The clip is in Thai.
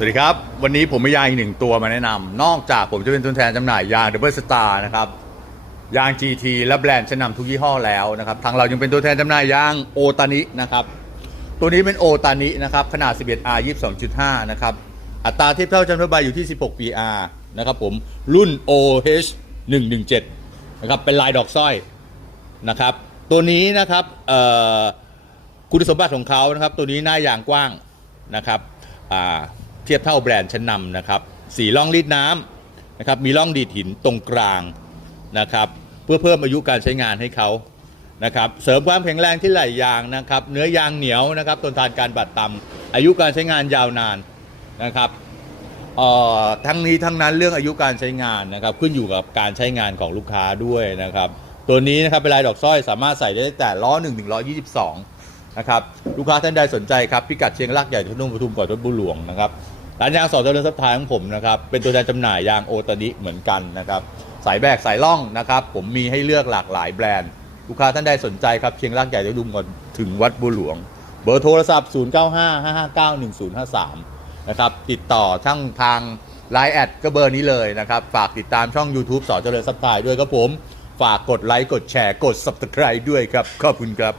สวัสดีครับ วันนี้ผมมียางอีกหนึ่งตัวมาแนะนำนอกจากผมจะเป็นตัวแทนจำหน่ายยาง Double Star นะครับยาง GT และแบรนด์ชั้นนำทุกยี่ห้อแล้วนะครับทางเรายังเป็นตัวแทนจำหน่ายยางโอตานินะครับตัวนี้เป็นโอตานินะครับขนาด 11R 22.5 นะครับอัตราเทียบเท่าจำนวนใบอยู่ที่ 16 PR นะครับผมรุ่น OH 117 นะครับเป็นลายดอกสร้อยนะครับตัวนี้นะครับคุณสมบัติของเขานะครับตัวนี้หน้ายางกว้างนะครับอ่า เทียบเท่าแบรนด์ชั้นนำนะครับสีร่องรีดน้ำนะครับมีร่องดีดหินตรงกลางนะครับเพื่อเพิ่มอายุการใช้งานให้เขานะครับเสริมความแข็งแรงที่ไหล่ยางนะครับเนื้อยางเหนียวนะครับทนทานการบาดตำอายุการใช้งานยาวนานนะครับออทั้งนี้ทั้งนั้นเรื่องอายุการใช้งานนะครับขึ้นอยู่กับการใช้งานของลูกค้าด้วยนะครับตัวนี้นะครับเป็นลายดอกสร้อยสามารถใส่ได้แต่ล้อ1ถึงล้อ22นะครับลูกค้าท่านใดสนใจครับพิกัดเชียงรากใหญ่ทุ่งปทุมก่อนทบุรีหลวงนะครับ ร้านยางสอเจริญทรัพย์ไทยของผมนะครับเป็นตัวแทนจำหน่ายยางโอตานิเหมือนกันนะครับสายแบกสายล่องนะครับผมมีให้เลือกหลากหลายแบรนด์ลูกค้าท่านใดสนใจครับเชียงรากใหญ่ทุ่งปทุมก่อนถึงวัดบุรีหลวง เบอร์โทรศัพท์ 0 9 5 5 5 9 1 0 5 3 นะครับติดต่อทั้งทางไลน์แอดก็เบอร์นี้เลยนะครับ ฝากติดตามช่อง YouTube สอเจริญทรัพย์ไทยด้วยครับผม ฝากกดไลค์กดแชร์กด Subscribe ด้วยครับ ขอบคุณครับ